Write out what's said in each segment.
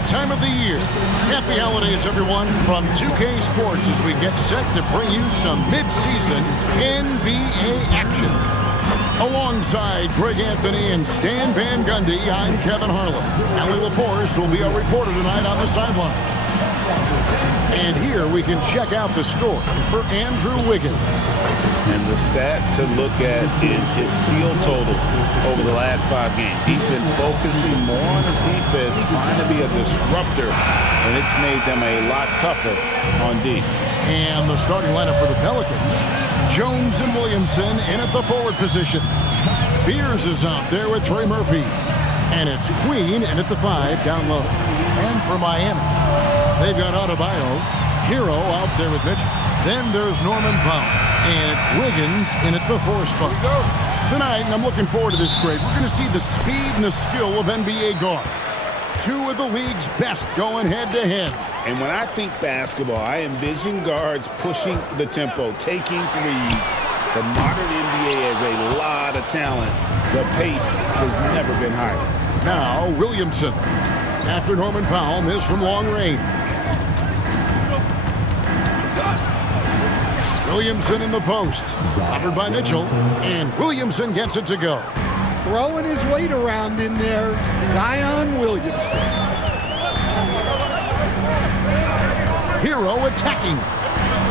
that time of the year. Happy holidays, everyone, from 2K Sports as we get set to bring you some mid-season NBA action. Alongside Greg Anthony and Stan Van Gundy, I'm Kevin Harlan. Allie LaForce will be our reporter tonight on the sideline. And here we can check out the score for Andrew Wiggins. And the stat to look at is his steal total over the last 5 games. He's been focusing more on his defense, trying to be a disruptor, and it's made them a lot tougher on D. And the starting lineup for the Pelicans, Jones and Williamson in at the forward position. Fears is out there with Trey Murphy. And it's Queen in at the 5 down low. And for Miami, they've got Adebayo, Hero out there with Mitchell. Then there's Norman Powell. And it's Wiggins in at the 4 spot. Tonight, and I'm looking forward to this grade, we're going to see the speed and the skill of NBA guards. 2 of the league's best going head-to-head. And when I think basketball, I envision guards pushing the tempo, taking threes. The modern NBA has a lot of talent. The pace has never been higher. Now, Williamson. After Norman Powell missed from long range. Williamson in the post. Covered by Mitchell. And Williamson gets it to go. Throwing his weight around in there, Zion Williamson. Hero attacking.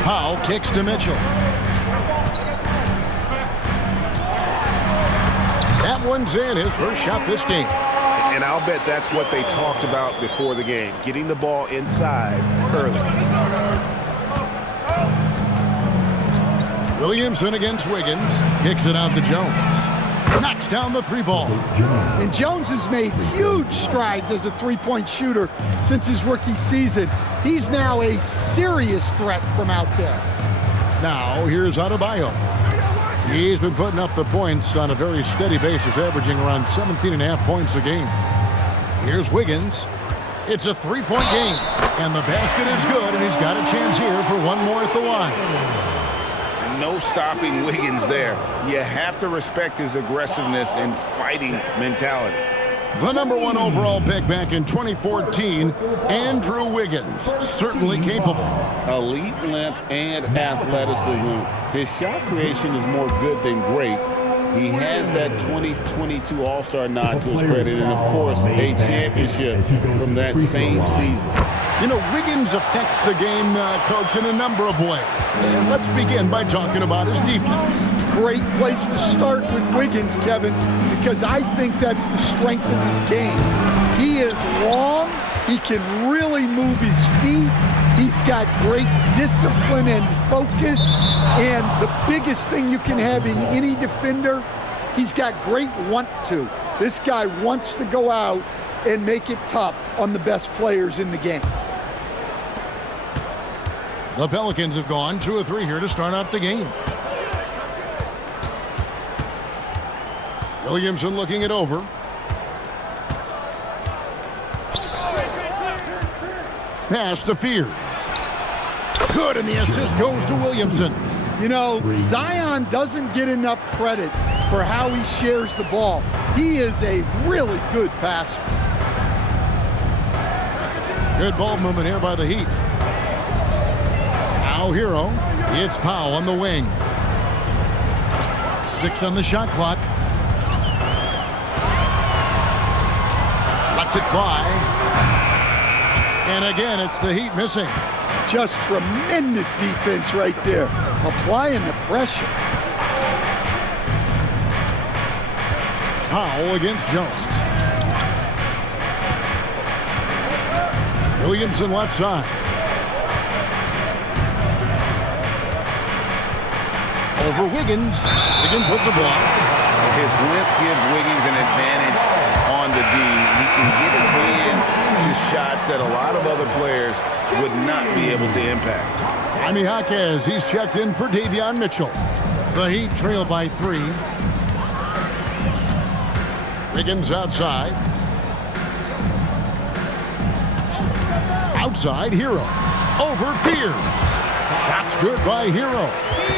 Powell kicks to Mitchell. That one's in, his first shot this game. And I'll bet that's what they talked about before the game, getting the ball inside early. Williamson against Wiggins. Kicks it out to Jones. Knocks down the 3 ball. And Jones has made huge strides as a three-point shooter since his rookie season. He's now a serious threat from out there. Now, here's Adebayo. He's been putting up the points on a very steady basis, averaging around 17.5 points a game. Here's Wiggins. It's a 3-point game. And the basket is good, and he's got a chance here for one more at the line. No stopping Wiggins there. You have to respect his aggressiveness and fighting mentality. The number 1 overall pick back in 2014, Andrew Wiggins, certainly capable. Elite length and athleticism. His shot creation is more good than great. He has that 2022 All-Star nod to his credit, and of course, a championship from that same season. You know, Wiggins affects the game, Coach, in a number of ways. And let's begin by talking about his defense. Great place to start with Wiggins, Kevin, because I think that's the strength of his game. He is long. He can really move his feet. He's got great discipline and focus. And the biggest thing you can have in any defender, he's got great want to. This guy wants to go out and make it tough on the best players in the game. The Pelicans have gone 2 of 3 here to start out the game. Williamson looking it over. Pass to Fears. Good, and the assist goes to Williamson. You know, Zion doesn't get enough credit for how he shares the ball. He is a really good passer. Good ball movement here by the Heat. Now Hero. It's Powell on the wing. 6 on the shot clock. Lets it fly. And again, it's the Heat missing. Just tremendous defense right there. Applying the pressure. Powell against Jones. Williamson left side. Over Wiggins. Wiggins with the block. His length gives Wiggins an advantage on the D. He can get his hand to shots that a lot of other players would not be able to impact. Jaime Jaquez, he's checked in for Davion Mitchell. The Heat trail by 3. Wiggins outside. Outside, Hero. Over Fears. Shots good by Hero.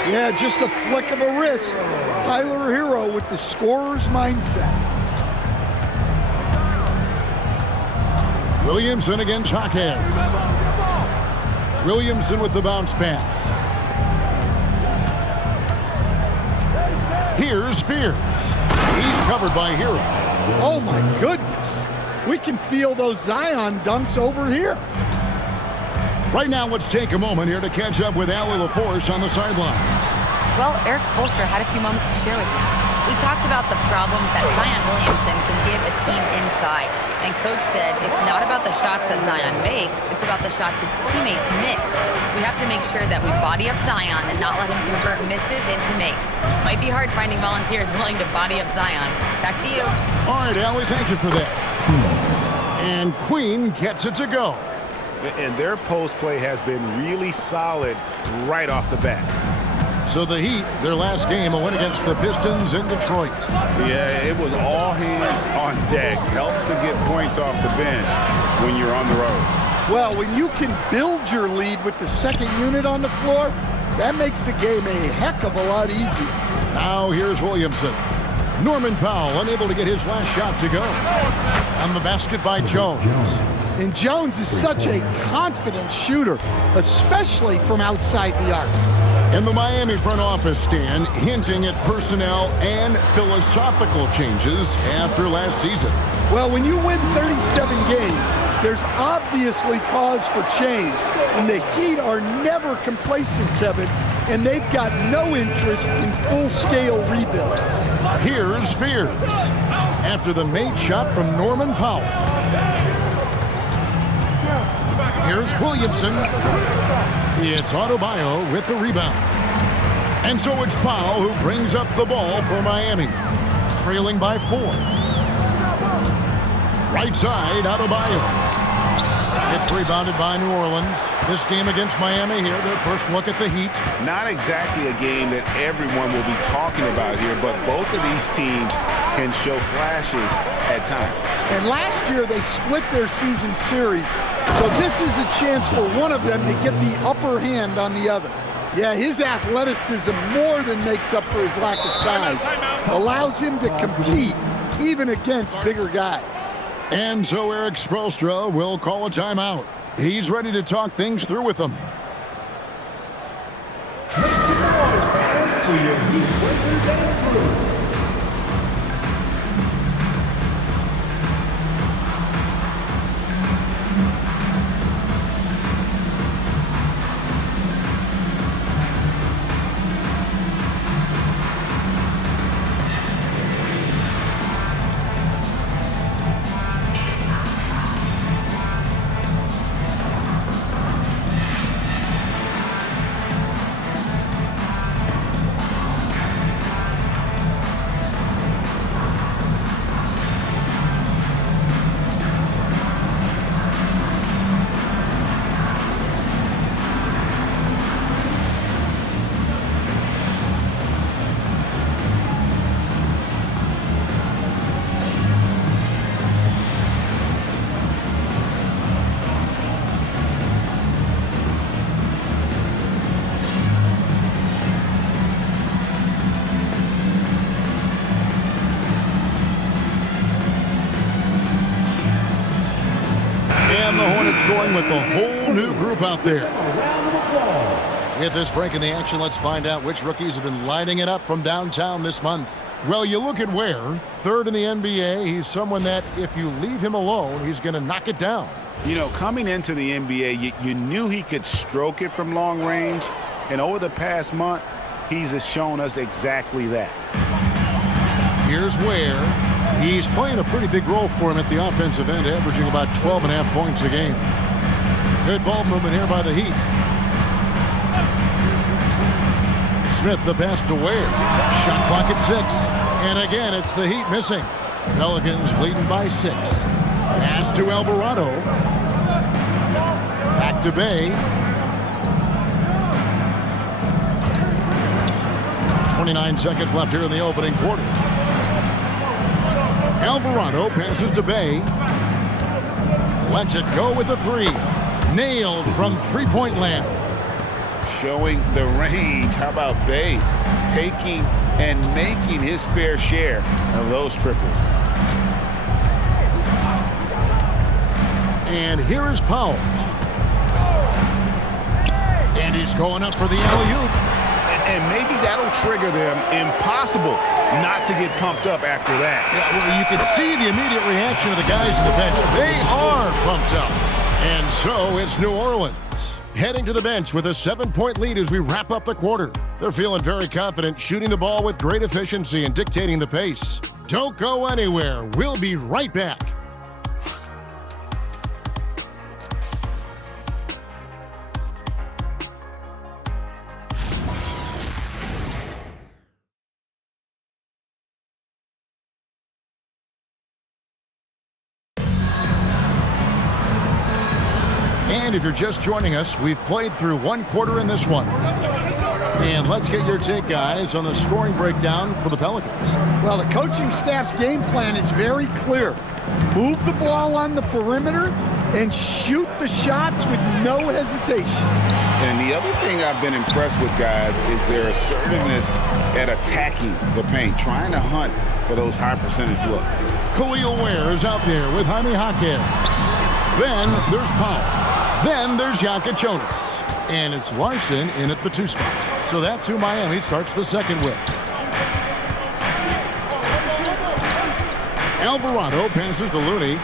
Yeah, just a flick of a wrist. Tyler Hero with the scorer's mindset. Williamson against Jaquez. Williamson with the bounce pass. Here's Fears. He's covered by Hero. Oh, my goodness. We can feel those Zion dunks over here. Right now, let's take a moment here to catch up with Allie LaForce on the sidelines. Well, Eric Spoelstra had a few moments to share with me. We talked about the problems that Zion Williamson can give a team inside. And Coach said it's not about the shots that Zion makes, it's about the shots his teammates miss. We have to make sure that we body up Zion and not let him convert misses into makes. Might be hard finding volunteers willing to body up Zion. Back to you. All right, Allie, thank you for that. And Queen gets it to go. And their post play has been really solid right off the bat. So the Heat, their last game, a win against the Pistons in Detroit. Yeah, it was all hands on deck. Helps to get points off the bench when you're on the road. Well, when you can build your lead with the second unit on the floor, that makes the game a heck of a lot easier. Now here's Williamson. Norman Powell unable to get his last shot to go. On the basket by Jones. And Jones is such a confident shooter, especially from outside the arc. In the Miami front office, Stan, hinting at personnel and philosophical changes after last season. Well, when you win 37 games, there's obviously cause for change. And the Heat are never complacent, Kevin, and they've got no interest in full-scale rebuilds. Here's Fears. After the made shot from Norman Powell. Here's Williamson. It's Adebayo with the rebound. And so it's Powell who brings up the ball for Miami, trailing by 4. Right side, Adebayo. It's rebounded by New Orleans. This game against Miami here, their first look at the Heat. Not exactly a game that everyone will be talking about here, but both of these teams can show flashes at times. And last year they split their season series, so this is a chance for one of them to get the upper hand on the other. Yeah, his athleticism more than makes up for his lack of size. Allows him to compete even against bigger guys. And so Eric Spoelstra will call a timeout. He's ready to talk things through with them. And the Hornets going with a whole new group out there. With this break in the action, let's find out which rookies have been lighting it up from downtown this month. Well, you look at Ware, third in the NBA. He's someone that if you leave him alone, he's going to knock it down. You know, coming into the NBA, you knew he could stroke it from long range. And over the past month, he's shown us exactly that. Here's Ware. He's playing a pretty big role for him at the offensive end, averaging about 12.5 points a game. Good ball movement here by the Heat. Smith, the pass to Ware. Shot clock at 6. And again, it's the Heat missing. Pelicans leading by 6. Pass to Alvarado. Back to Bay. 29 seconds left here in the opening quarter. Alvarado passes to Bay. Lets it go with a 3. Nailed from three-point land. Showing the range. How about Bay taking and making his fair share of those triples? And here is Powell. And he's going up for the alley-oop. And maybe that'll trigger them. Impossible not to get pumped up after that. Yeah, well, you can see the immediate reaction of the guys on the bench. They are pumped up. And so it's New Orleans heading to the bench with a 7-point lead as we wrap up the quarter. They're feeling very confident, shooting the ball with great efficiency and dictating the pace. Don't go anywhere. We'll be right back. And if you're just joining us, we've played through one quarter in this one. And let's get your take, guys, on the scoring breakdown for the Pelicans. Well, the coaching staff's game plan is very clear. Move the ball on the perimeter and shoot the shots with no hesitation. And the other thing I've been impressed with, guys, is their assertiveness at attacking the paint, trying to hunt for those high percentage looks. Khalil Ware is out there with Jaime Jaquez. Then there's Powell. Then there's Jokic Jonas. And it's Larson in at the 2 spot. So that's who Miami starts the second with. Alvarado passes to Looney.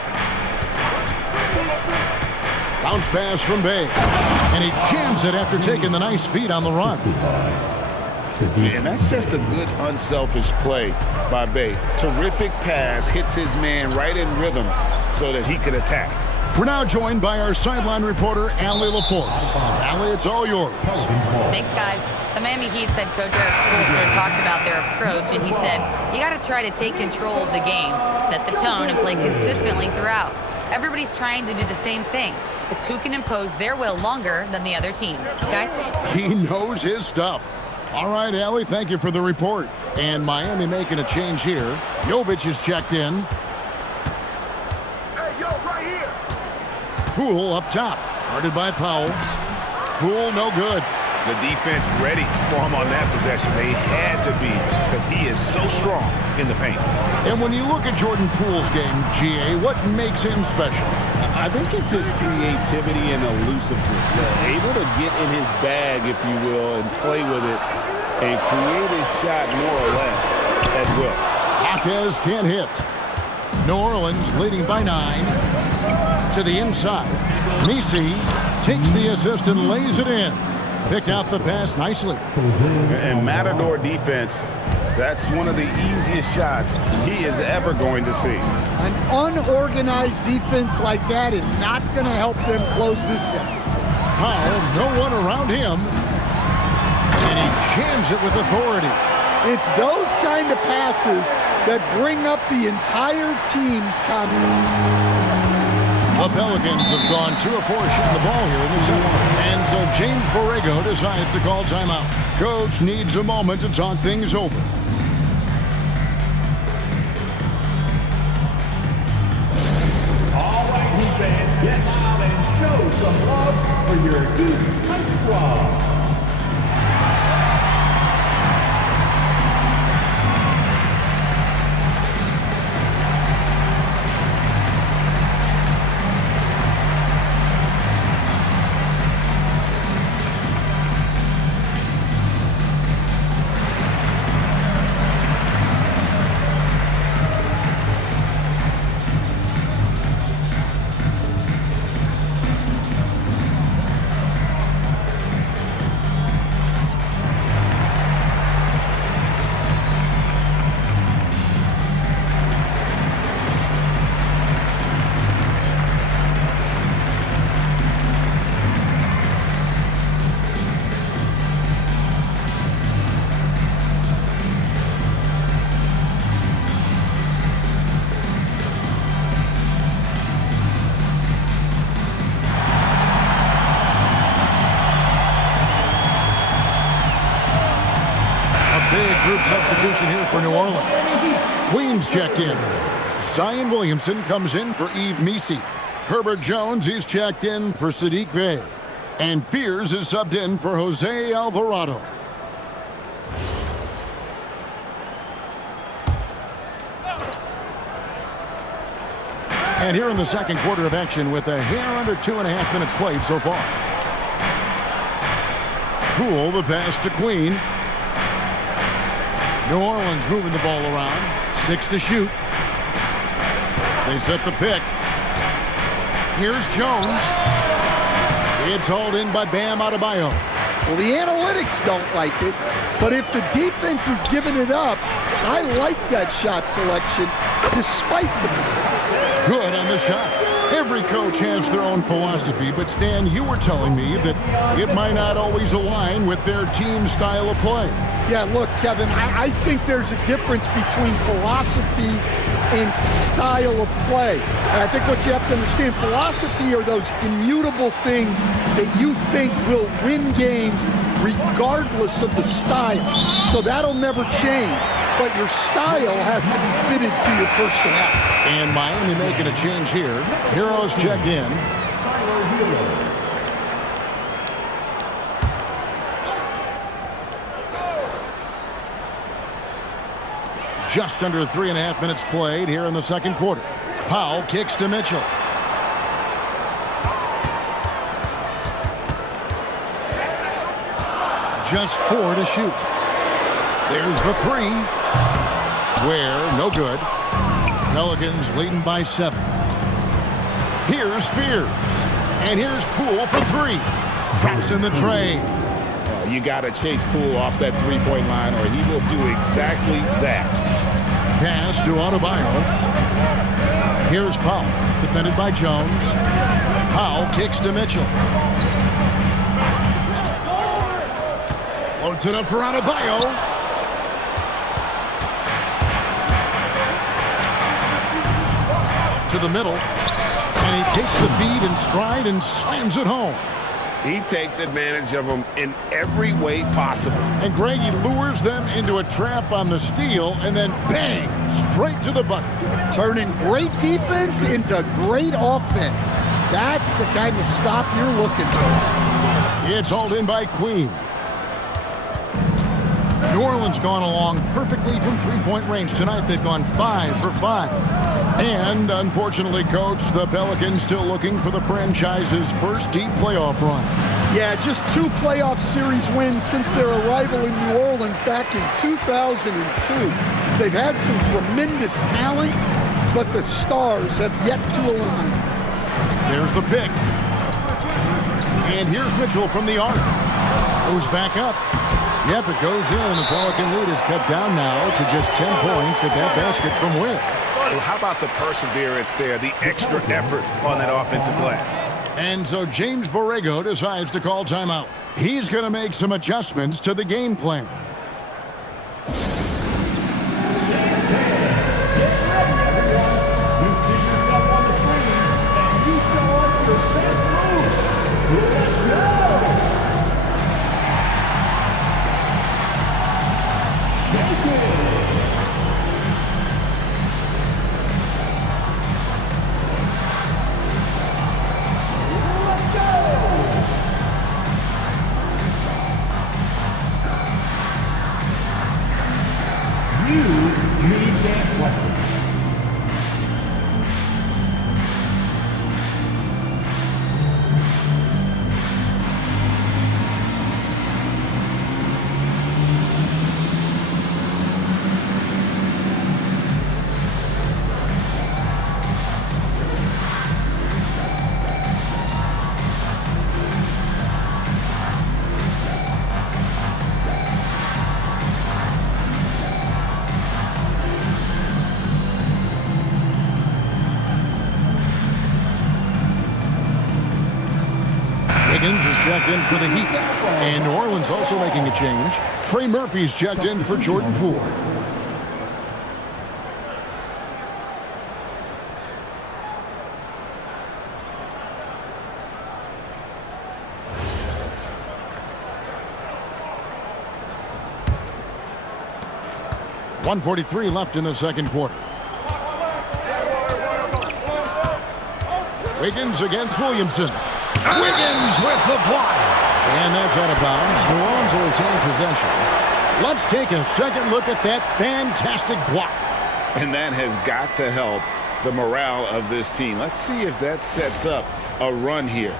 Bounce pass from Bay. And he jams it after taking the nice feed on the run. And that's just a good unselfish play by Bay. Terrific pass, hits his man right in rhythm so that he could attack. We're now joined by our sideline reporter, Allie LaForce. Allie, it's all yours. Thanks, guys. The Miami Heat's head coach Eric Spoelstra talked about their approach, and he said, you got to try to take control of the game, set the tone, and play consistently throughout. Everybody's trying to do the same thing. It's who can impose their will longer than the other team. Guys? He knows his stuff. All right, Allie, thank you for the report. And Miami making a change here. Jovic is checked in. Poole up top, guarded by Powell. Poole no good. The defense ready for him on that possession. They had to be because he is so strong in the paint. And when you look at Jordan Poole's game, GA, what makes him special? I think it's his creativity and elusiveness. Able to get in his bag, if you will, and play with it and create his shot more or less at will. Jaquez can't hit. New Orleans leading by 9. To the inside. Nisi takes the assist and lays it in. Picked out the pass nicely. And Matador defense, that's one of the easiest shots he is ever going to see. An unorganized defense like that is not going to help them close this deficit. Powell, no one around him. And he jams it with authority. It's those kind of passes that bring up the entire team's confidence. The Pelicans have gone 2 of 4 shooting the ball here in the second. And so James Borrego decides to call timeout. Coach needs a moment to talk things over. All right, Heat fans, get loud and show some love for your Heat High Squad. Group substitution here for New Orleans. Queens checked in. Zion Williamson comes in for Yves Missi. Herbert Jones is checked in for Saddiq Bey. And Fears is subbed in for Jose Alvarado. And here in the second quarter of action with a hair under 2.5 minutes played so far. Poole, the pass to Queen. New Orleans moving the ball around. 6 to shoot. They set the pick. Here's Jones. It's hauled in by Bam Adebayo. Well, the analytics don't like it, but if the defense is giving it up, I like that shot selection despite the miss. Good on the shot. Every coach has their own philosophy, but Stan, you were telling me that it might not always align with their team style of play. Yeah, look, Kevin, I think there's a difference between philosophy and style of play. And I think what you have to understand, philosophy are those immutable things that you think will win games regardless of the style. So that'll never change. But your style has to be fitted to your personnel. And Miami making a change here. Heroes check in. Just under 3.5 minutes played here in the second quarter. Powell kicks to Mitchell. Just 4 to shoot. There's the 3. Where, no good. Pelicans leading by 7. Here's Fears. And here's Poole for 3. Drops in the tray. You got to chase Poole off that three-point line or he will do exactly that. Pass to Adebayo. Here's Powell, defended by Jones. Powell kicks to Mitchell. Floats it up for Adebayo. To the middle. And he takes the feed in stride and slams it home. He takes advantage of them in every way possible. And Greg, he lures them into a trap on the steal and then bang, straight to the bucket. Turning great defense into great offense. That's the kind of stop you're looking for. It's hauled in by Queen. New Orleans gone along perfectly from three-point range tonight. They've gone 5 for 5. And unfortunately, Coach, the Pelicans still looking for the franchise's first deep playoff run. Yeah, just 2 playoff series wins since their arrival in New Orleans back in 2002. They've had some tremendous talents, but the stars have yet to align. There's the pick. And here's Mitchell from the arc. Goes back up. Yep, it goes in. The Pelican lead is cut down now to just 10 points at that basket from Wynn. How about the perseverance there, the extra effort on that offensive glass? And so James Borrego decides to call timeout. He's going to make some adjustments to the game plan. Wiggins is checked in for the Heat. And New Orleans also making a change. Trey Murphy's checked in for Jordan Poole. .143 left in the second quarter. Wiggins against Williamson. Wiggins with the block. And that's out of bounds. New Orleans will retain possession. Let's take a second look at that fantastic block. And that has got to help the morale of this team. Let's see if that sets up a run here.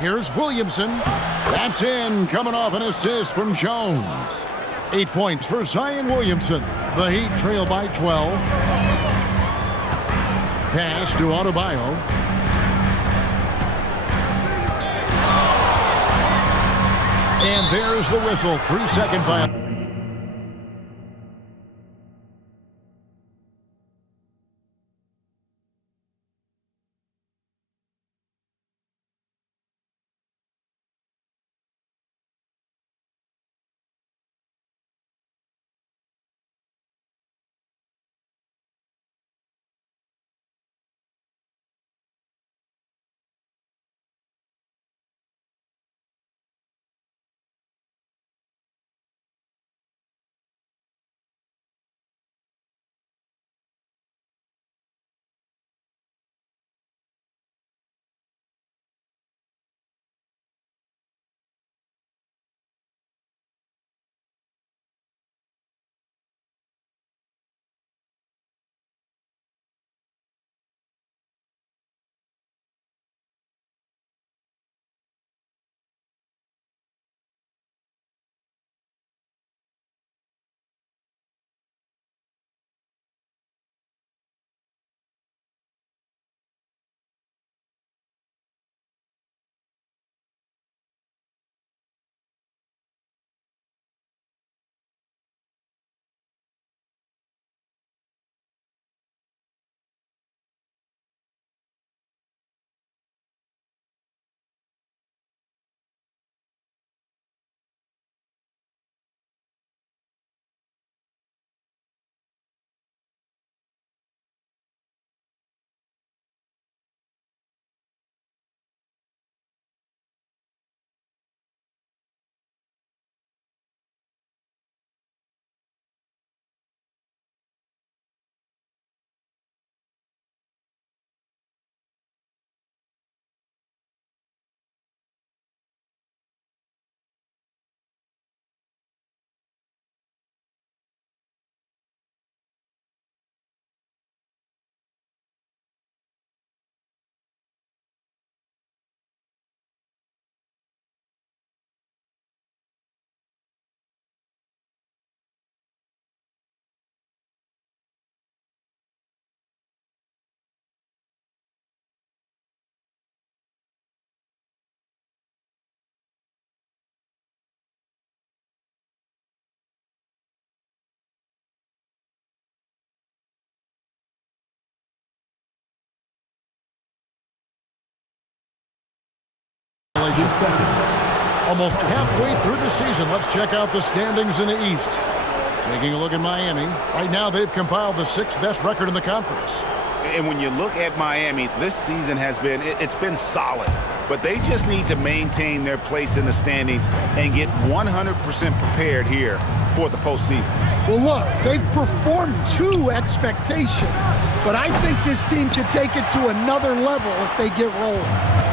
Here's Williamson. That's in, coming off an assist from Jones. 8 points for Zion Williamson. The Heat trail by 12. Pass to Adebayo. And there's the whistle. 3-second violation. Almost halfway through the season. Let's check out the standings in the East. Taking a look at Miami. Right now, they've compiled the 6th best record in the conference. And when you look at Miami, this season has been, it's been solid. But they just need to maintain their place in the standings and get 100% prepared here for the postseason. Well, look, they've performed to expectation, but I think this team can take it to another level if they get rolling.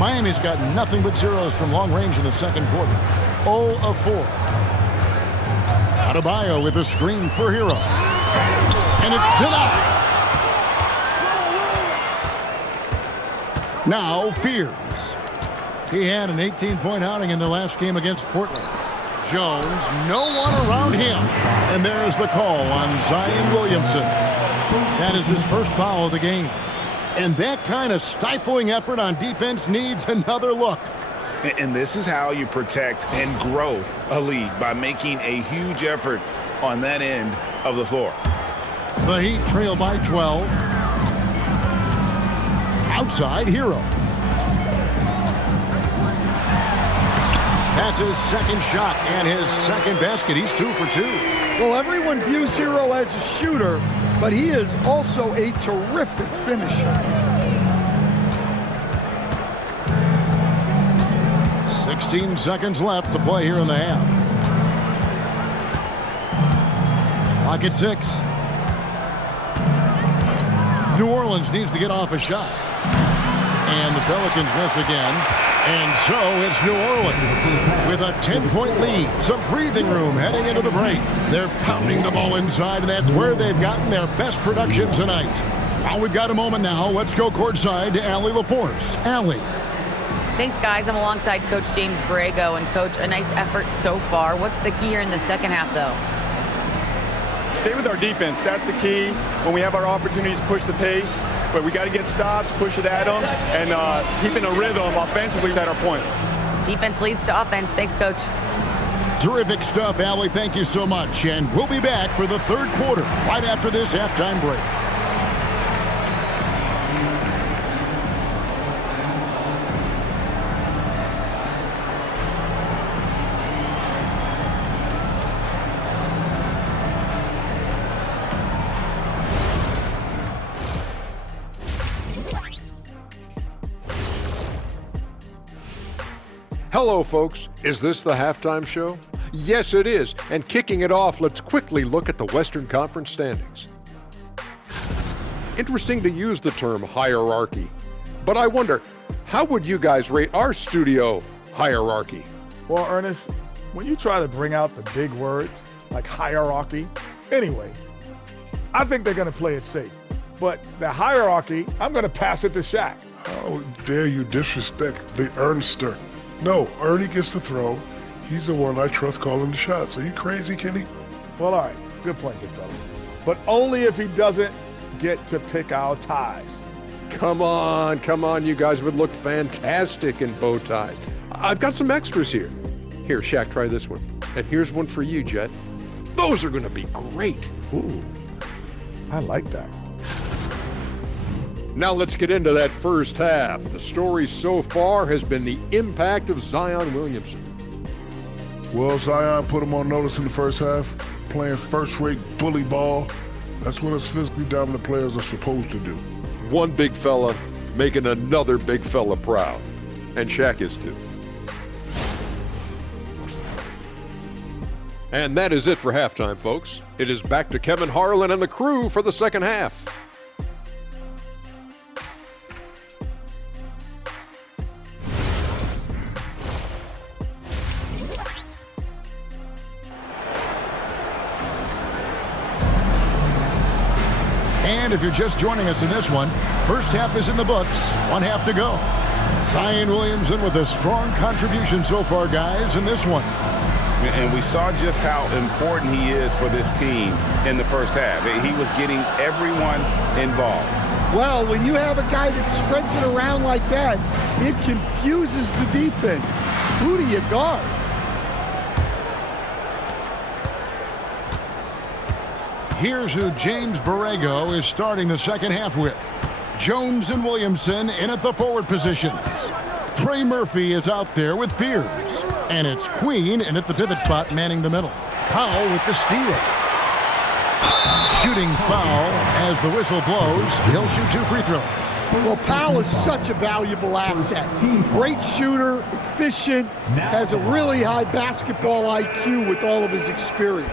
Miami's got nothing but zeros from long range in the second quarter. 0 of 4. Adebayo with a screen for Hero. And it's denied. Now Fears. He had an 18-point outing in the last game against Portland. Jones, no one around him. And there's the call on Zion Williamson. That is his first foul of the game. And that kind of stifling effort on defense needs another look. And this is how you protect and grow a lead, by making a huge effort on that end of the floor. The Heat trail by 12. Outside Hero. That's his second shot and his second basket. He's 2 for 2. Well, everyone views Hero as a shooter, but he is also a terrific finisher. 16 seconds left to play here in the half. Clock at 6. New Orleans needs to get off a shot. And the Pelicans miss again. And so it's New Orleans with a 10-point lead. Some breathing room heading into the break. They're pounding the ball inside, and that's where they've gotten their best production tonight. Well, we've got a moment now. Let's go courtside to Allie LaForce. Allie. Thanks, guys. I'm alongside Coach James Borrego. And, Coach, a nice effort so far. What's the key here in the second half, though? Stay with our defense. That's the key. When we have our opportunities, push the pace. But we got to get stops, push it at them, and keeping a rhythm offensively at our point. Defense leads to offense. Thanks, Coach. Terrific stuff, Allie. Thank you so much. And we'll be back for the third quarter right after this halftime break. Hello, folks. Is this the halftime show? Yes, it is. And kicking it off, let's quickly look at the Western Conference standings. Interesting to use the term hierarchy, but I wonder, how would you guys rate our studio hierarchy? Well, Ernest, when you try to bring out the big words like hierarchy, anyway, I think they're going to play it safe. But the hierarchy, I'm going to pass it to Shaq. How dare you disrespect the Ernster? No, Ernie gets the throw. He's the one I trust calling the shots. Are you crazy, Kenny? Well, all right. Good point, big fella. But only if he doesn't get to pick our ties. Come on, you guys would look fantastic in bow ties. I've got some extras here. Here, Shaq, try this one. And here's one for you, Jet. Those are going to be great. Ooh, I like that. Now let's get into that first half. The story so far has been the impact of Zion Williamson. Well, Zion put him on notice in the first half, playing first-rate bully ball. That's what us physically dominant players are supposed to do. One big fella making another big fella proud. And Shaq is too. And that is it for halftime, folks. It is back to Kevin Harlan and the crew for the second half. And if you're just joining us in this one, first half is in the books, one half to go. Zion Williamson with a strong contribution so far, guys, in this one. And we saw just how important he is for this team in the first half. He was getting everyone involved. Well, when you have a guy that spreads it around like that, it confuses the defense. Who do you guard? Here's who James Borrego is starting the second half with. Jones and Williamson in at the forward positions. Trey Murphy is out there with Fears. And it's Queen in at the pivot spot manning the middle. Powell with the steal. Shooting foul as the whistle blows. He'll shoot 2 free throws. Well, Powell is such a valuable asset. Great shooter, efficient, has a really high basketball IQ with all of his experience.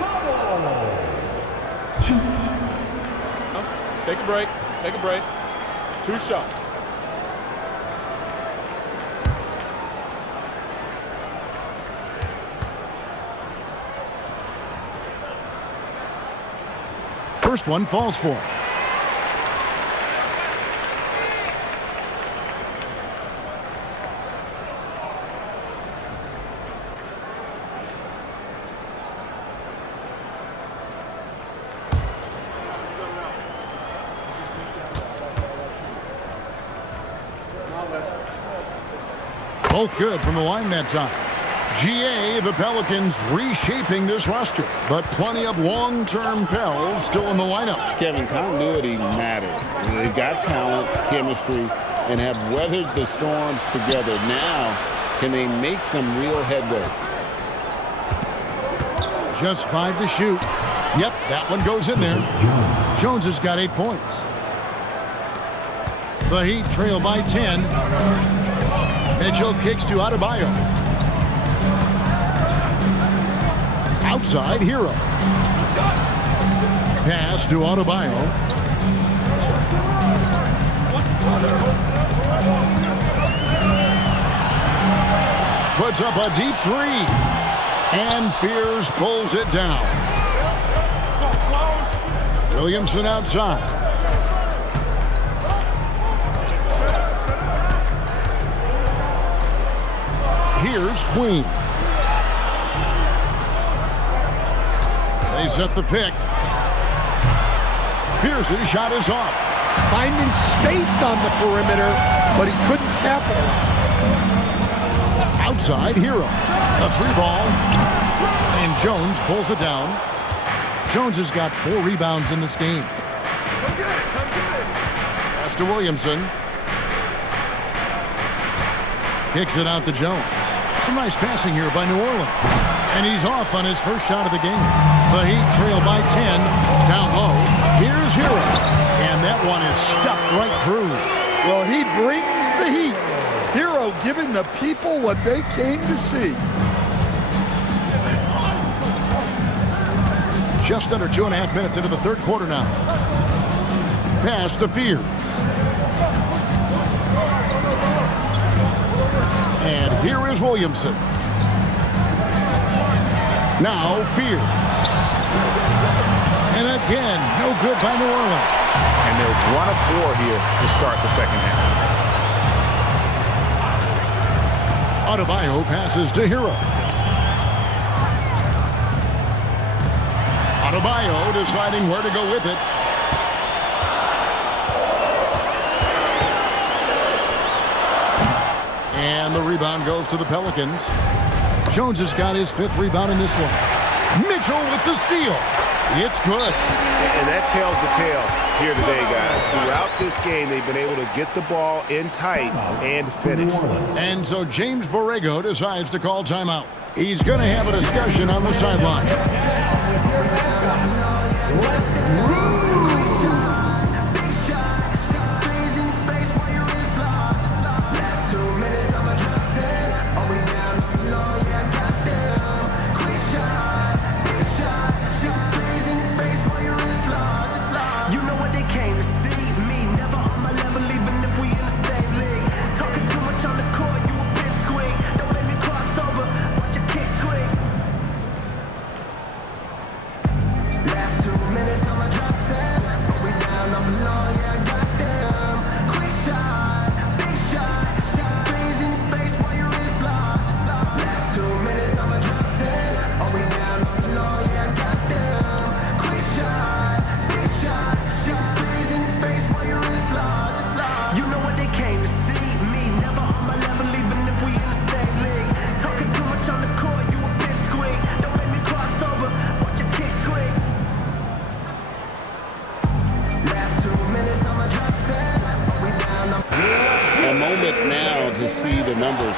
Take a break. Take a break. 2 shots. First one falls for him. Both good from the line that time. GA, the Pelicans reshaping this roster, but plenty of long-term Pels still in the lineup. Kevin, continuity matters. They've got talent, chemistry, and have weathered the storms together. Now, can they make some real headway? Just 5 to shoot. Yep, that one goes in there. Jones has got 8 points. The Heat trail by 10. Mitchell kicks to Adebayo. Outside, Hero. Pass to Adebayo. puts up a deep three. And Fears pulls it down. Williamson outside. Here's Queen. They set the pick. Fears' shot is off. Finding space on the perimeter, but he couldn't capitalize. Outside, Hero. A three ball. And Jones pulls it down. Jones has got 4 rebounds in this game. Pass to Williamson. Kicks it out to Jones. Some nice passing here by New Orleans. And he's off on his first shot of the game. The Heat trail by 10. Down low. Here's Hero. And that one is stuffed right through. Well, he brings the heat. Hero giving the people what they came to see. Just under 2.5 minutes into the third quarter now. Pass to Fear. And here is Williamson. Now Fear. And again, no good by New Orleans. And they're 1 of 4 here to start the second half. Adebayo passes to Hero. Adebayo deciding where to go with it. And the rebound goes to the Pelicans. Jones has got his 5th rebound in this one. Mitchell with the steal. It's good. And that tells the tale here today, guys. Throughout this game, they've been able to get the ball in tight and finish. And so James Borrego decides to call timeout. He's going to have a discussion on the sideline.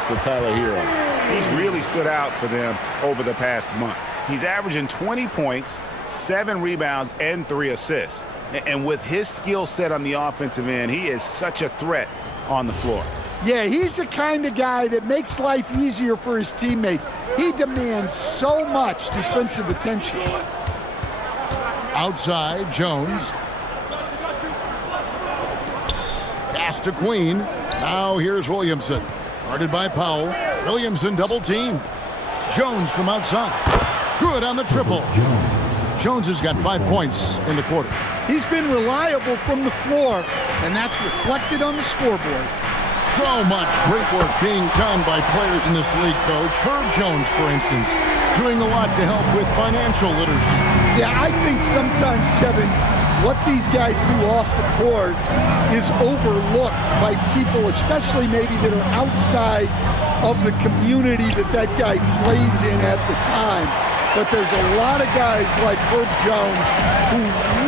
For Tyler Hero. He's really stood out for them over the past month. He's averaging 20 points, 7 rebounds, and 3 assists. And with his skill set on the offensive end, he is such a threat on the floor. Yeah, he's the kind of guy that makes life easier for his teammates. He demands so much defensive attention. Outside, Jones. Pass to Queen. Now here's Williamson. Guarded by Powell. Williamson double team. Jones from outside. Good on the triple. Jones has got 5 points in the quarter. He's been reliable from the floor, and that's reflected on the scoreboard. So much great work being done by players in this league, Coach. Herb Jones, for instance, doing a lot to help with financial literacy. Yeah, I think sometimes, Kevin, what these guys do off the court is overlooked by people, especially maybe that are outside of the community that guy plays in at the time. But there's a lot of guys like Herb Jones who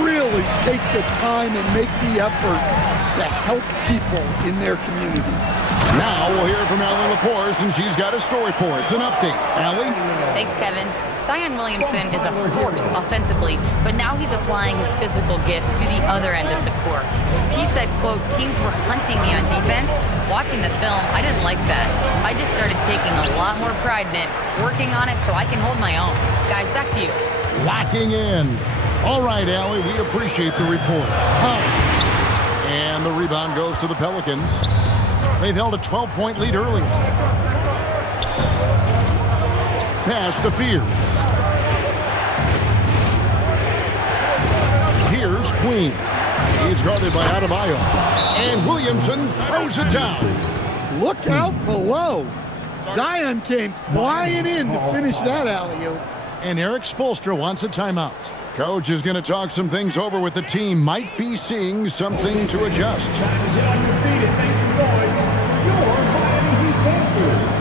really take the time and make the effort to help people in their communities. Now we'll hear from Allie LaForce, and she's got a story for us. An update. Allie? Thanks, Kevin. Zion Williamson is a force offensively, but now he's applying his physical gifts to the other end of the court. He said, quote, teams were hunting me on defense. Watching the film, I didn't like that. I just started taking a lot more pride in it, working on it so I can hold my own. Guys, back to you. Locking in. All right, Allie, we appreciate the report. And the rebound goes to the Pelicans. They've held a 12-point lead early. Pass to Fears. Here's Queen. He's guarded by Adebayo. And Williamson throws it down. Look out below. Zion came flying in to finish that alley-oop. And Eric Spoelstra wants a timeout. Coach is going to talk some things over with the team. Might be seeing something to adjust. Time to get on your feet and make some noise for your Miami Heat dancers.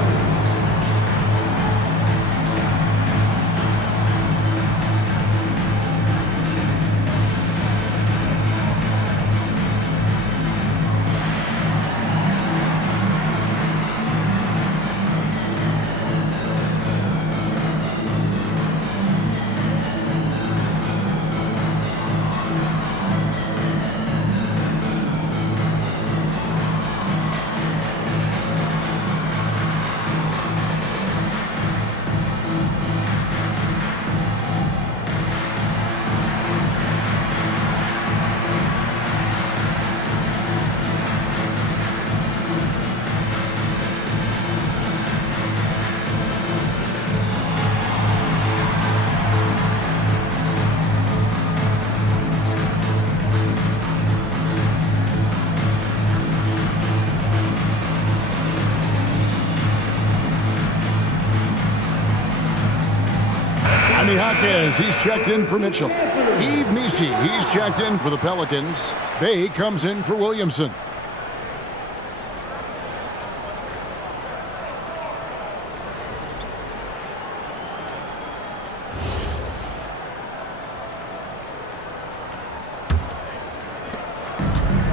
He's checked in for Mitchell. Yves Missi, he's checked in for the Pelicans. Bay comes in for Williamson.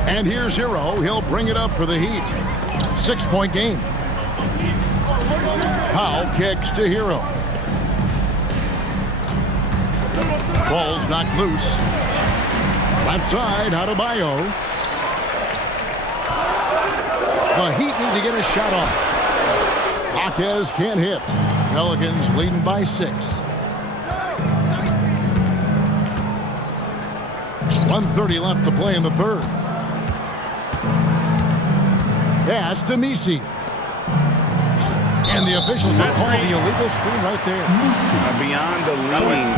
And here's Hero. He'll bring it up for the Heat. 6-point game. Powell kicks to Hero. Ball's knocked loose. Left side, Adebayo. The Heat need to get a shot off. Jaquez can't hit. Pelicans leading by 6. 1:30 left to play in the third. Pass to Missi. And the officials have called the illegal screen right there. Beyond the leaning,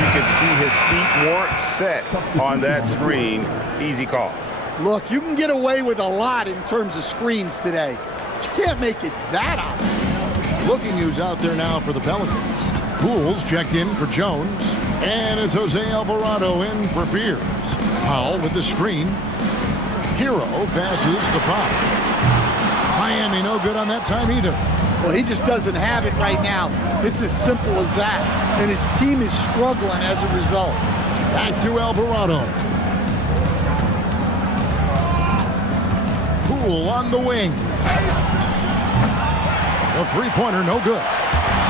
you could see his feet weren't set on that screen. Easy call. Look, you can get away with a lot in terms of screens today. But you can't make it that obvious. Looking who's out there now for the Pelicans. Poole's checked in for Jones. And it's Jose Alvarado in for Fears. Powell with the screen. Hero passes to Pop. Miami no good on that time either. Well, he just doesn't have it right now. It's as simple as that. And his team is struggling as a result. Back to Alvarado. Poole on the wing. The three-pointer no good.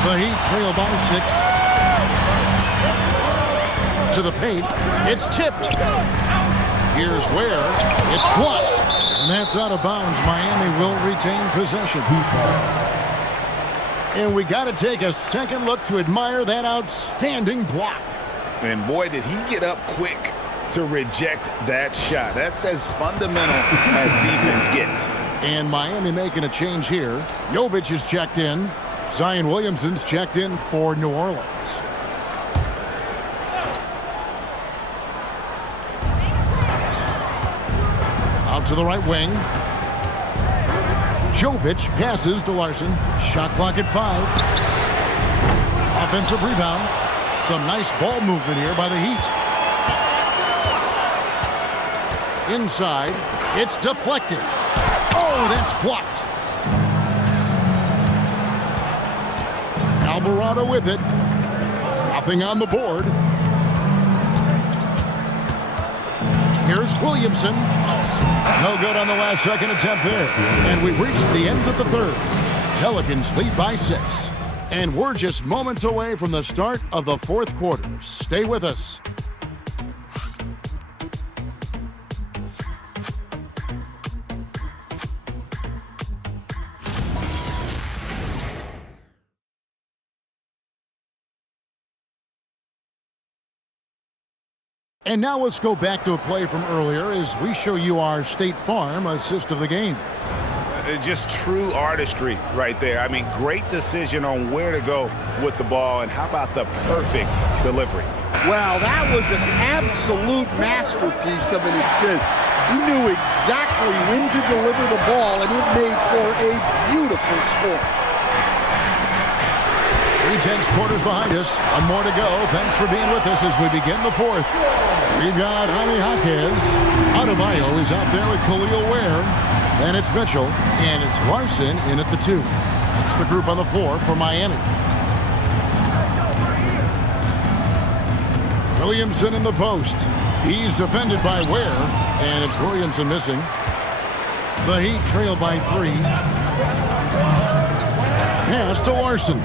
The Heat trail by 6. To the paint. It's tipped. Here's where. It's blocked. And that's out of bounds. Miami will retain possession. And we got to take a second look to admire that outstanding block. And boy, did he get up quick to reject that shot. That's as fundamental as defense gets. And Miami making a change here. Jovic is checked in. Zion Williamson's checked in for New Orleans. Out to the right wing. Jovic passes to Larson. Shot clock at 5. Offensive rebound. Some nice ball movement here by the Heat. Inside. It's deflected. Oh, that's blocked. Alvarado with it. Nothing on the board. Here's Williamson. No good on the last second attempt there. And we've reached the end of the third. Pelicans lead by 6. And we're just moments away from the start of the fourth quarter. Stay with us. And now let's go back to a play from earlier as we show you our State Farm assist of the game. Just true artistry right there. I mean, great decision on where to go with the ball, and how about the perfect delivery? Well, that was an absolute masterpiece of an assist. He knew exactly when to deliver the ball, and it made for a beautiful score. 3/10 quarters behind us. One more to go. Thanks for being with us as we begin the fourth. We've got Jaime Jaquez. Adebayo is out there with Khalil Ware. Then it's Mitchell, and it's Larson in at the 2. It's the group on the floor for Miami. Williamson in the post. He's defended by Ware, and it's Williamson missing. The Heat trail by 3. Pass to Larson.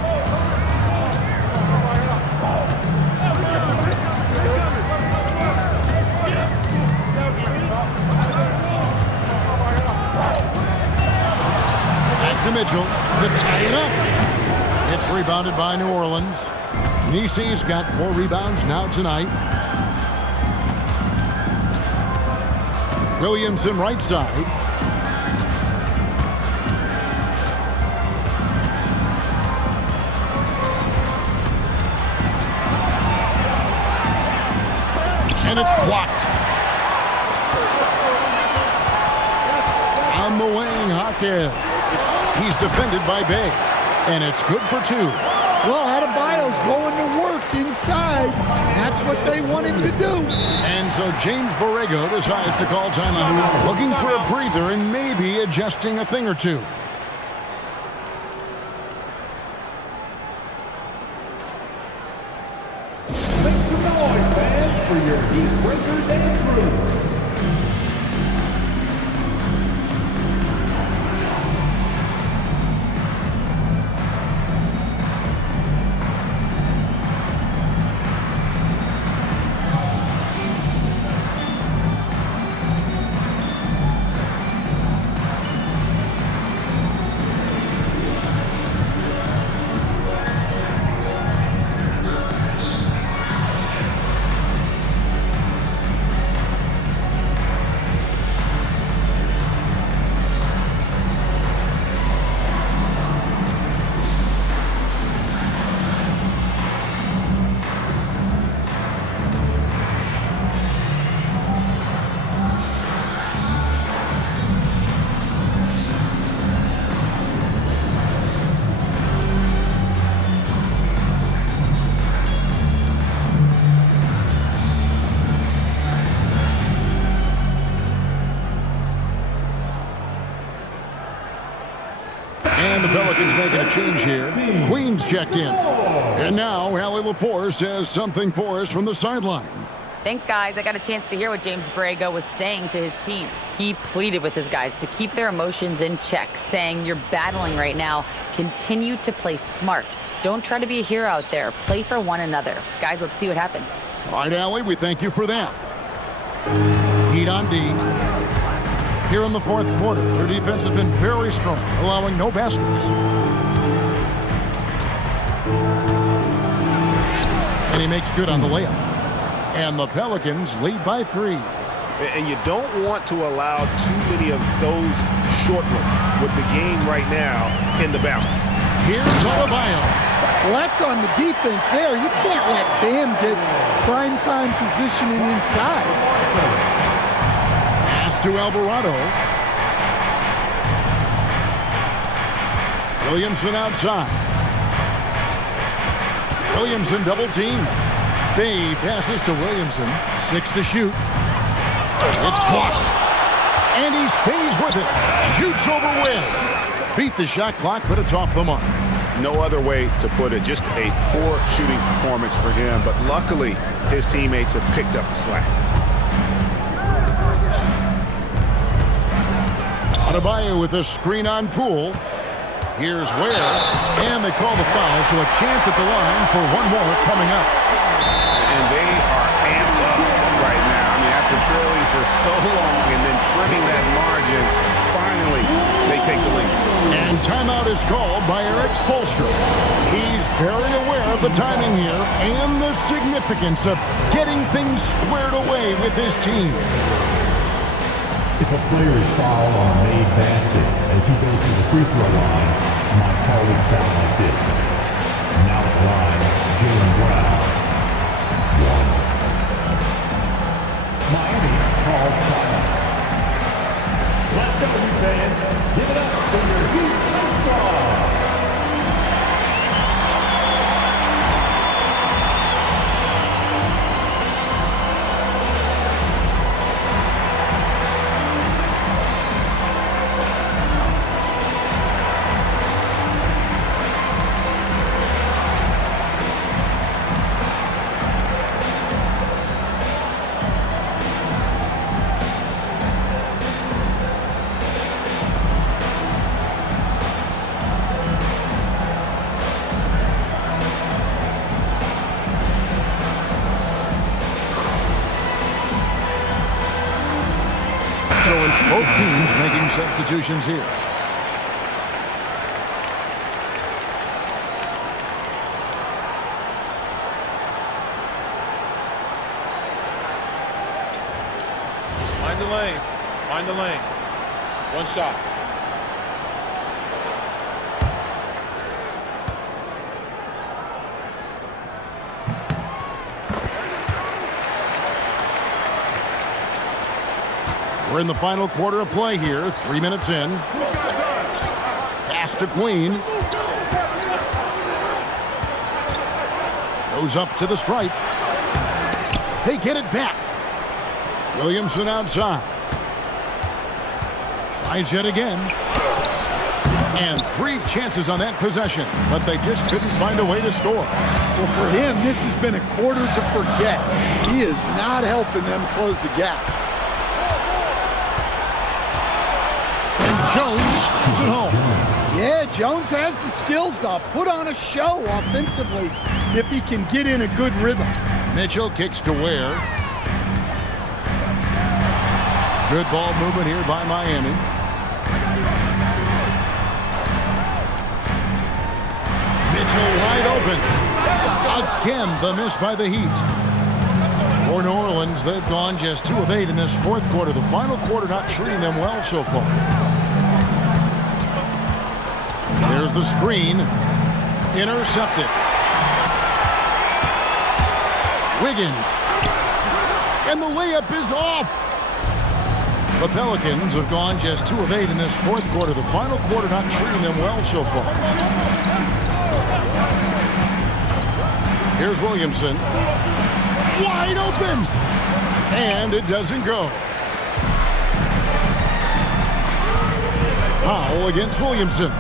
Back to Mitchell to tie it up. It's rebounded by New Orleans. Nisi's got 4 rebounds now tonight. Williamson right side. And it's blocked. On the wing, Jaquez. He's defended by Bay. And it's good for 2. Well, Adebayo's going to work inside. That's what they want him to do. And so James Borrego decides to call timeout, looking for a breather and maybe adjusting a thing or two. Make some noise, fans, for your Heat Breaker dance crew. And the Pelicans making a change here. Queen's checked in. And now Allie LaForce says something for us from the sideline. Thanks, guys. I got a chance to hear what James Borrego was saying to his team. He pleaded with his guys to keep their emotions in check, saying, "You're battling right now. Continue to play smart. Don't try to be a hero out there. Play for one another." Guys, let's see what happens. All right, Allie, we thank you for that. Heat on D. Here in the fourth quarter, their defense has been very strong, allowing no baskets. And he makes good on the layup. And the Pelicans lead by 3. And you don't want to allow too many of those short ones with the game right now in the balance. Here's Adebayo. Well, that's on the defense there. You can't let Bam get primetime positioning inside. To Alvarado. Williamson outside. Williamson double team. Bay passes to Williamson. 6 to shoot. It's blocked. And he stays with it. Shoots over Webb. Beat the shot clock, but it's off the mark. No other way to put it. Just a poor shooting performance for him. But luckily, his teammates have picked up the slack. Adebayo with a screen on Poole. Here's Ware, and they call the foul, so a chance at the line for one more coming up. And they are amped up right now. I mean, after trailing for so long and then trimming that margin, finally they take the lead. And timeout is called by Eric Spoelstra. He's very aware of the timing here and the significance of getting things squared away with his team. If a player is fouled on a made basket as he goes free throw line might always sound like this. Now at line, Jaylen Brown. 1. Miami calls timeout. Let's go, you fans. Give it up for your Heat Squad. So it's both teams making substitutions here. Mind the lanes. Mind the lanes. One shot. We're in the final quarter of play here. 3 minutes in. Pass to Queen. Goes up to the stripe. They get it back. Williamson outside. Tries yet again. And 3 chances on that possession, but they just couldn't find a way to score. Well, for him, this has been a quarter to forget. He is not helping them close the gap. Jones is at home. Yeah, Jones has the skills to put on a show offensively if he can get in a good rhythm. Mitchell kicks to Ware. Good ball movement here by Miami. Mitchell wide open. Again, the miss by the Heat. For New Orleans, they've gone just 2 of 8 in this fourth quarter. The final quarter not treating them well so far. There's the screen. Intercepted. Wiggins. And the layup is off. The Pelicans have gone just 2 of 8 in this fourth quarter. The final quarter not treating them well so far. Here's Williamson. Wide open. And it doesn't go. Powell against Williamson.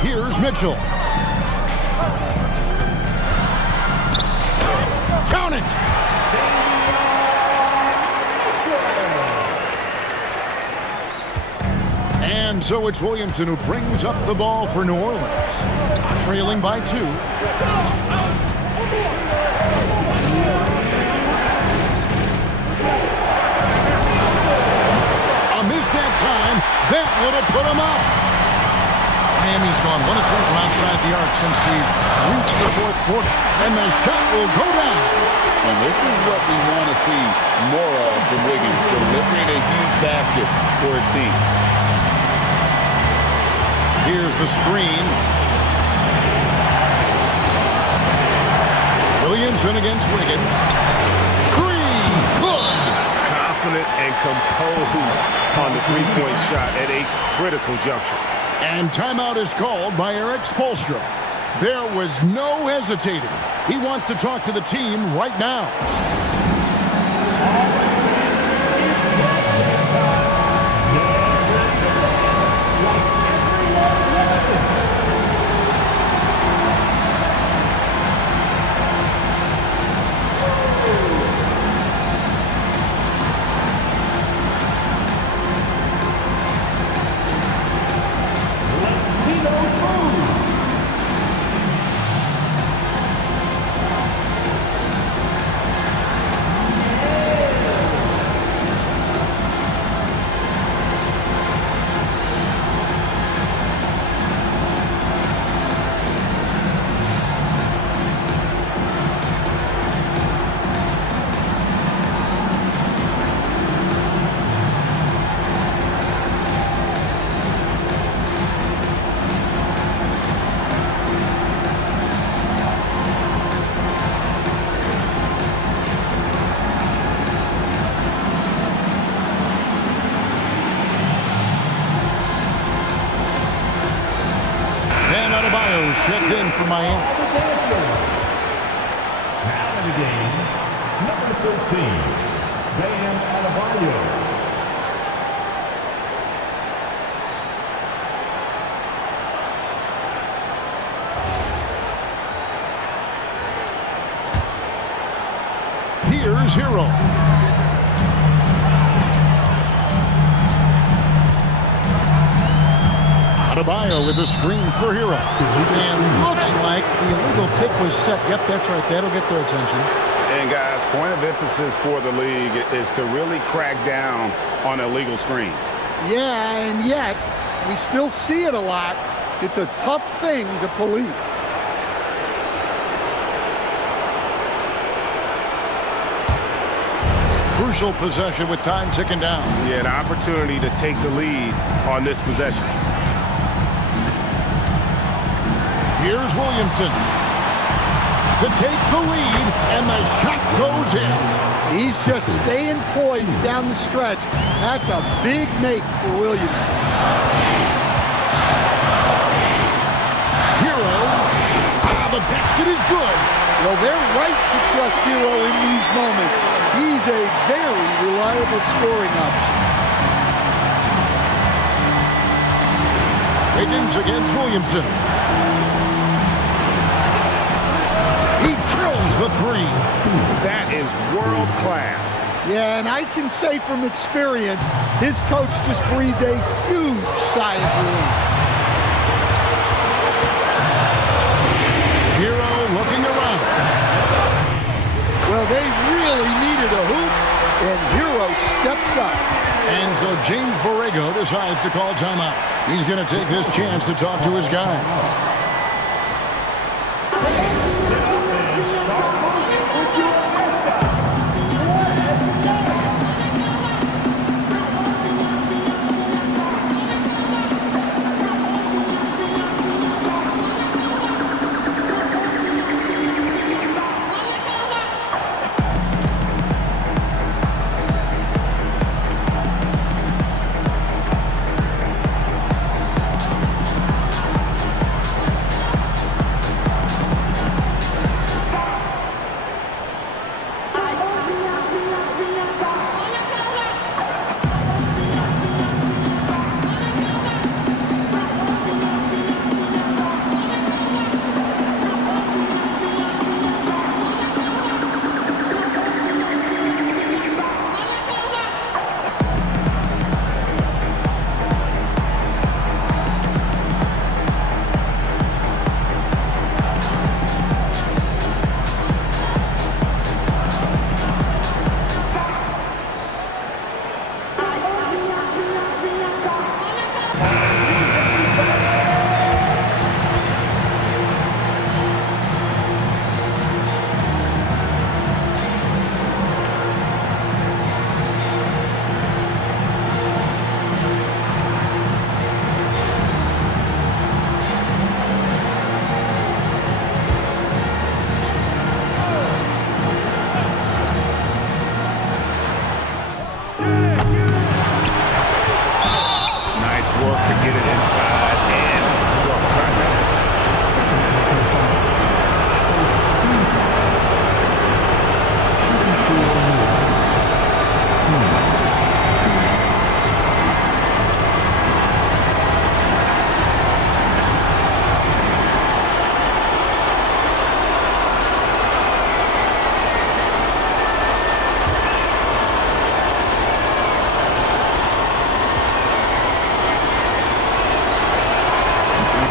Here's Mitchell. Count it! And so it's Williamson who brings up the ball for New Orleans. Trailing by 2. A miss that time. That would have put him up. Miami's gone 1 of 3 from outside the arc since we've reached the fourth quarter. And the shot will go down. And this is what we want to see more of from Wiggins, delivering a huge basket for his team. Here's the screen. Williamson against Wiggins. Green, good. Confident and composed on the three-point shot at a critical juncture. And timeout is called by Eric Spoelstra. There was no hesitating. He wants to talk to the team right now. checked in for Miami. Now in the game, number 13, Bam Adebayo. Here's Hero. Adebayo with a screen for Hero. And looks like the illegal pick was set. Yep, that's right. That'll get their attention. And guys, point of emphasis for the league is to really crack down on illegal screens. Yeah, and yet we still see it a lot. It's a tough thing to police. Crucial possession with time ticking down. Yeah, an opportunity to take the lead on this possession. Here's Williamson to take the lead, and the shot goes in. He's just staying poised down the stretch. That's a big make for Williamson. Hero. The basket is good. Well, they're right to trust Hero in these moments. He's a very reliable scoring option. Higgins against Williamson. He drills the three. That is world class. Yeah, and I can say from experience, his coach just breathed a huge sigh of relief. Hero looking around. Well, they really needed a hoop, and Hero steps up. And so James Borrego decides to call timeout. He's going to take this chance to talk to his guys.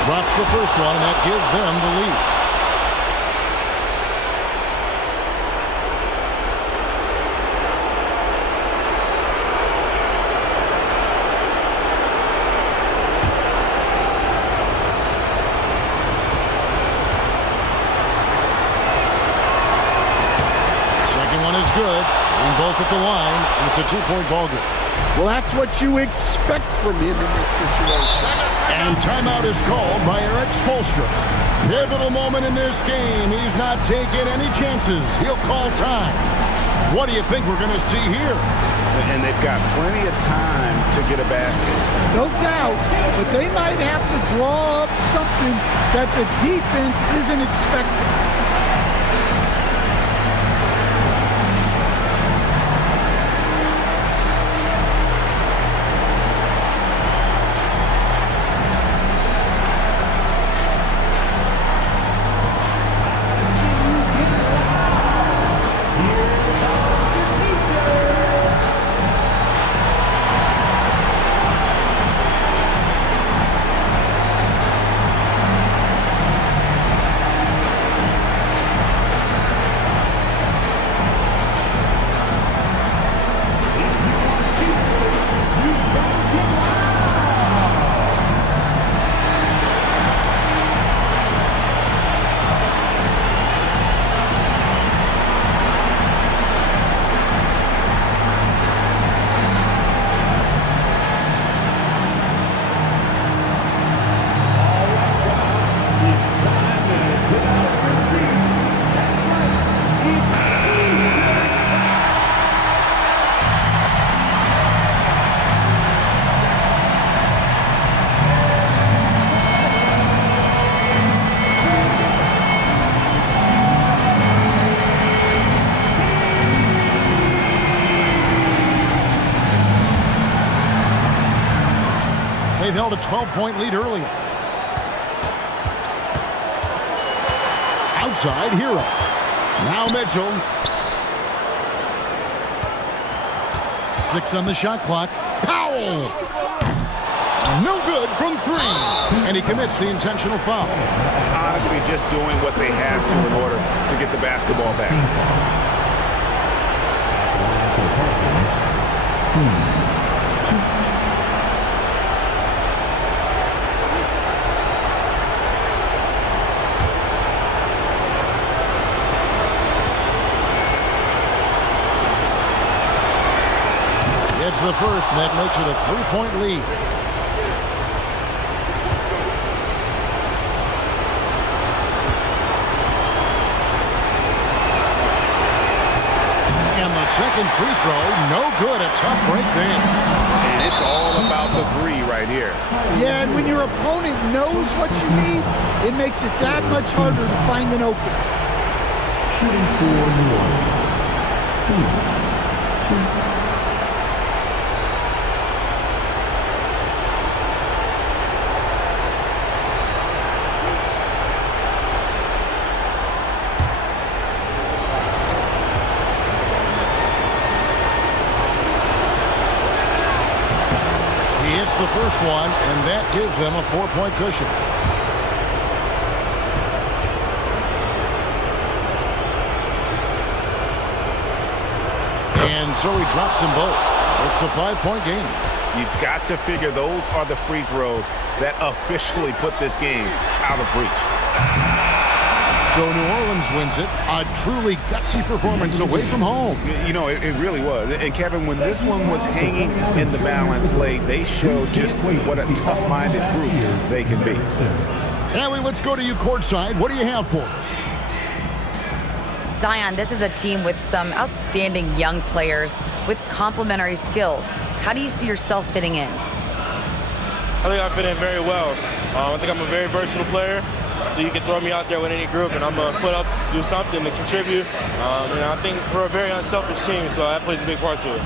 Drops the first one, and that gives them the lead. Second one is good. Being both at the line, and it's a two-point ball game. Well, that's what you expect from him in this situation. And timeout is called by Eric Spoelstra. Pivotal moment in this game. He's not taking any chances. He'll call time. What do you think we're going to see here? and they've got plenty of time to get a basket. No doubt, but they might have to draw up something that the defense isn't expecting. They've held a 12-point lead earlier. Outside, Hero. Now Mitchell. 6 on the shot clock. Powell. No good from 3. And he commits the intentional foul. Honestly, just doing what they have to in order to get the basketball back. It's the first, and that makes it a 3-point lead. And the second free throw, no good. A tough break there. And it's all about the 3 right here. Yeah, and when your opponent knows what you need, it makes it that much harder to find an opening. Shooting for New Orleans. 2. The first one, and that gives them a 4-point cushion. And so he drops them both. It's a 5-point game. You've got to figure those are the free throws that officially put this game out of reach. So New Orleans wins it. A truly gutsy performance away from home. You know, it really was. And Kevin, when this one was hanging in the balance late, they showed just what a tough-minded group they can be. Allie, let's go to you courtside. What do you have for us? Zion, this is a team with some outstanding young players with complementary skills. How do you see yourself fitting in? I think I fit in very well. I think I'm a very versatile player. You can throw me out there with any group, and I'm going to put up, do something to contribute. And I think we're a very unselfish team, so that plays a big part to it.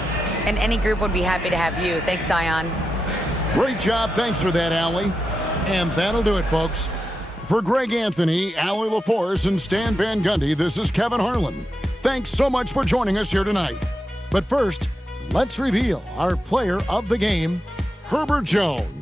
And any group would be happy to have you. Thanks, Zion. Great job. Thanks for that, Allie. And that'll do it, folks. For Greg Anthony, Allie LaForce, and Stan Van Gundy, this is Kevin Harlan. Thanks so much for joining us here tonight. But first, let's reveal our player of the game, Herbert Jones.